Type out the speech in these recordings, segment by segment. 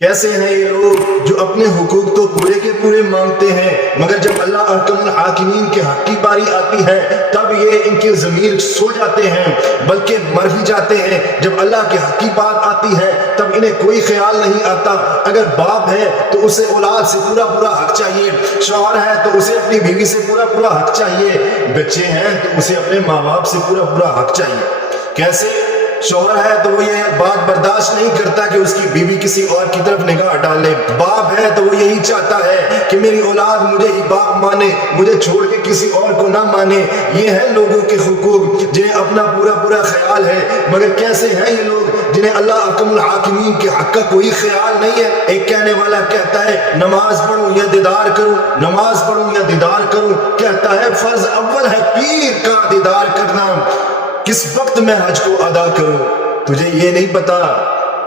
کیسے ہیں یہ لوگ جو اپنے حقوق تو پورے کے پورے مانگتے ہیں، مگر جب اللہ احکم الحاکمین کے حق کی باری آتی ہے تب یہ ان کے ضمیر سو جاتے ہیں بلکہ مر بھی جاتے ہیں۔ جب اللہ کے حق کی بات آتی ہے تب انہیں کوئی خیال نہیں آتا۔ اگر باپ ہے تو اسے اولاد سے پورا پورا حق چاہیے، شوہر ہے تو اسے اپنی بیوی سے پورا پورا حق چاہیے، بچے ہیں تو اسے اپنے ماں باپ سے پورا پورا حق چاہیے۔ کیسے؟ شوہر ہے تو وہ یہ بات برداشت نہیں کرتا کہ اس کی بیوی کسی اور کی طرف نگاہ ڈالے، باپ ہے تو وہ یہی چاہتا ہے کہ میری اولاد مجھے ہی باپ مانے، مجھے چھوڑ کے کسی اور کو نہ مانے۔ یہ ہیں لوگوں کے حقوق جنہیں اپنا پورا پورا خیال ہے، مگر کیسے ہیں یہ لوگ جنہیں اللہ حکم الحاکمین کے حق کا کوئی خیال نہیں ہے۔ ایک کہنے والا کہتا ہے نماز پڑھوں یا دیدار کروں، نماز پڑھوں یا دیدار کروں، کہتا ہے فرض اول ہے پیر کا دیدار کرنا، کس وقت میں حج کو ادا کروں؟ تجھے یہ نہیں پتا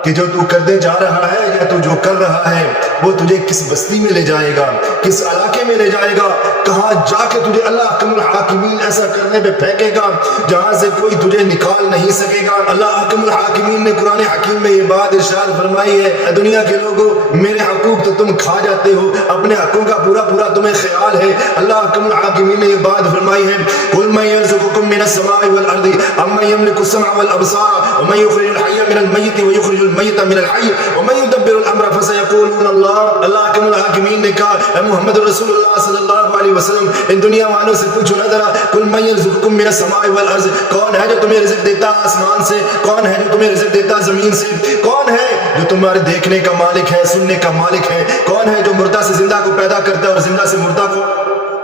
کہ جو تو کرنے جا رہا ہے یا تو جو کر رہا ہے وہ تجھے کس بستی میں لے جائے گا، کس علاقے میں لے جائے گا، کہاں جا کے تجھے اللہ حکم الحاکمین ایسا کرنے پہ پھینکے گا جہاں سے کوئی تجھے نکال نہیں سکے گا۔ اللہ حکم الحاکمین نے قرآن حکیم میں یہ بات ارشاد فرمائی ہے، اے دنیا کے لوگوں میرے حقوق تو تم کھا جاتے ہو، اپنے حقوق کا پورا پورا تمہیں خیال ہے۔ اللہ حکم الحاکمین نے یہ بات فرمائی ہے قل من يرزقكم من السماء والارض امن يملك السمع والابصار ومن يخرج الحي من الميت ويخرج الميت من الحي ومن يدبر الامر فسيقولون الله۔ اللہ حکم الحاکمین نے کہا اے محمد رسول اللہ صلی اللہ علیہ وسلم ان دنیا والوں سے پوچھو نہ ذرا قل من يرزقكم من السماء والارض، کون ہے جو تمہیں رزق دیتا آسمان سے، کون ہے جو تمہیں رزق دیتا زمین سے، کون ہے جو تمہارے دیکھنے کا مالک ہے، سننے کا مالک ہے، کون ہے جو مردہ سے زندہ کو پیدا کرتا ہے اور زندہ سے مردہ کو،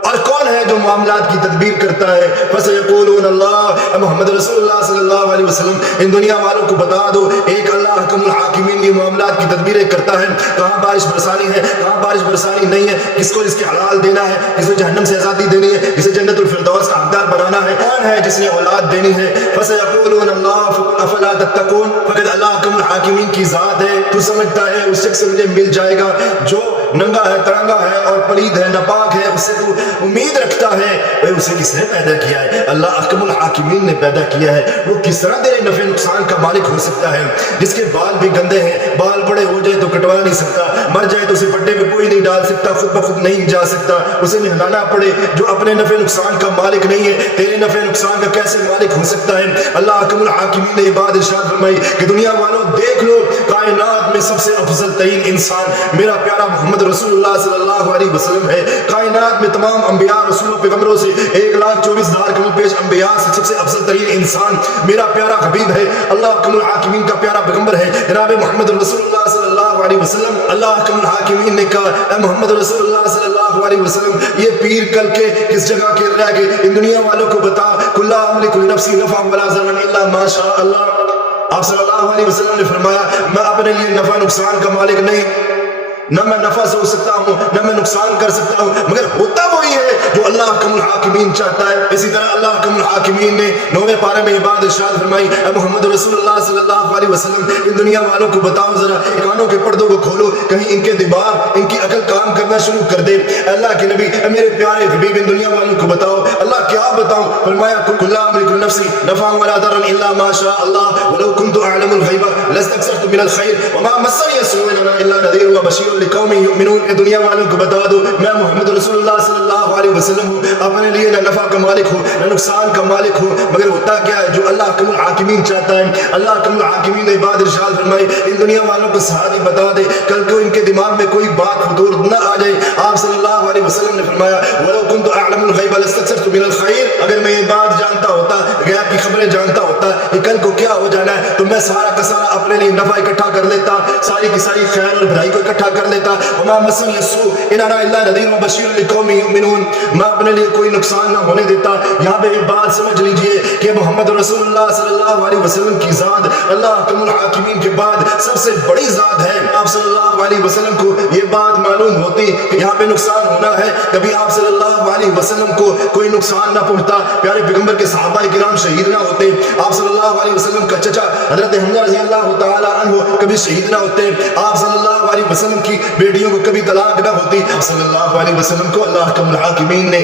اور کون ہے جو معاملات کی تدبیر کرتا ہے؟ فَسَيَقُولُونَ اللَّهُ۔ محمد رسول اللہ صلی اللہ علیہ وسلم ان دنیا والوں کو بتا دو ایک اللہ حکم الحاکمین یہ معاملات کی تدبیریں کرتا ہے، کہاں بارش برسانی ہے، کہاں بارش برسانی نہیں ہے، کس کو اس کے حلال دینا ہے، کس کو جہنم سے آزادی دینی ہے، کسے جنت الفردوس کا حقدار بنانا ہے، کون ہے جس نے اولاد دینی ہے۔ فَسَيَقُولُونَ اللَّهُ فَقُلْ أَفَلَا تَتَّقُونَ، فقط اللہ حکم الحاکمین کی ذات ہے، تو سمجھتا ہے اس شخص سے مجھے مل جائے گا جو ننگا ہے، ترنگا ہے اور پلید ہے، ناپاک ہے، اس سے تو امید رکھتا ہے۔ اسے کس نے پیدا کیا ہے؟ اللہ حکم الحاکمین نے پیدا کیا ہے۔ وہ کس طرح تیرے نفع نقصان کا مالک ہو سکتا ہے؟ جس کے بال بھی گندے ہیں، بال بڑے ہو جائے تو کٹوا نہیں سکتا، مر جائے تو اسے پٹے میں کوئی نہیں ڈال سکتا، خود بخود نہیں جا سکتا، اسے نہلانا پڑے، جو اپنے نفع نقصان کا مالک نہیں ہے تیرے نفع نقصان کا کیسے مالک ہو سکتا ہے؟ اللہ حکم الحاکمین نے یہ بات ارشاد فرمائی کہ دنیا والوں دیکھ لو کائنات میں سب سے افضل ترین انسان میرا پیارا محمد رسول اللہ صلی اللہ علیہ وسلم ہے۔ کائنات میں تمام انبیاء رسولوں پیغمبروں سے 1,24,000 کم پیش انبیاء سے سب سے افضل ترین انسان میرا پیارا حبیب ہے، اللہ حکم الحاکمین کا پیارا پیغمبر ہے جناب محمد رسول اللہ صلی اللہ علیہ وسلم۔ اللہ حکم الحاکمین نے کہا اے محمد رسول اللہ صلی اللہ علیہ وسلم یہ پیر کل کے کس جگہ کے رہ گئے ان دنیا والوں کو بتا قل لا املک لنفسی نفعا ولا ضررا الا ما شاء اللہ۔ آپ صلی اللہ علیہ وسلم نے فرمایا میں اپنے لیے نفع نقصان کا مالک نہیں، نہ میں نفع سے ہو سکتا ہوں نہ میں نقصان کر سکتا ہوں، مگر ہوتا وہی ہے جو اللہ حکم الحاکمین چاہتا ہے۔ اسی طرح اللہ حکم الحاکمین نے 9ویں پارے میں یہ بات ارشاد فرمائی اے محمد رسول اللہ صلی اللہ علیہ وسلم ان دنیا والوں کو بتاؤ ذرا کانوں کے پردوں کو کھولو کہیں ان کے دماغ ان کی عقل کام کرنا شروع کر دے۔ اے اللہ کے نبی اے میرے پیارے حبیب ان دنیا والوں کو بتاؤ اللہ کیا بتاؤں؟ فرمایا قل لا املک لنفسی نفعا ولا ضررا الا ما شاء اللہ ولو كنت اعلم الغیب لاستكثرت من الخير وما مسني السوء الا نذير وبشير لقوم یؤمنون۔ اے دنیا والوں کو بتا دو میں محمد رسول اللہ صلی اللہ علیہ وسلم ہوں، اپنے لیے نہ نفع کا مالک ہوں نہ نقصان کا مالک ہوں، مگر ہوتا کیا ہے جو اللہ حکم الحاکمین چاہتا ہے۔ اللہ حکم الحاکمین نے بات ارشاد فرمائی ان دنیا والوں کو ساتھ ہی بتا دے کل کو ان کے دماغ میں کوئی بات فطور نہ آ جائے۔ آپ صلی اللہ علیہ وسلم نے فرمایا ولو كنت اعلم الغیب لاستكثرت من الخير، اگر میں یہ بات جانتا ہوتا غیب کی خبریں جانتا ہوتا کہ کل کو کیا ہو جانا ہے تو میں سارا کا سارا اپنے لیے نفع اکٹھا کر لیتا، ساری کی ساری خیر اور بھلائی کو اکٹھا کر لیتا۔ وما مسني السوء ان انا الا نذير وبشير لقوم يؤمنون، میں اپنے لیے کوئی نقصان نہ ہونے دیتا۔ یہاں پہ ایک بات سمجھ لیجئے کہ محمد رسول اللہ صلی اللہ علیہ وسلم کی ذات اللہ حکم الحاکمین کے بعد سب سے بڑی ذات ہے۔ آپ صلی اللہ علیہ وسلم کو یہ بات معلوم ہوتی کہ یہاں پہ نقصان ہونا ہے، کبھی آپ صلی اللہ علیہ وسلم کو کوئی نقصان نہ پہنچتا، پیارے پیغمبر کے صحابہ کرام شہید نہ ہوتے، آپ صلی اللہ علیہ وسلم کا چچا حضرت حمزہ رضی اللہ تعالی عنہ کبھی شہید نہ ہوتے، آپ صلی اللہ علیہ وسلم کی بیٹیوں کو کبھی طلاق نہ ہوتی، آپ صلی اللہ علیہ وسلم کو اللہ حکم الحاکمین نے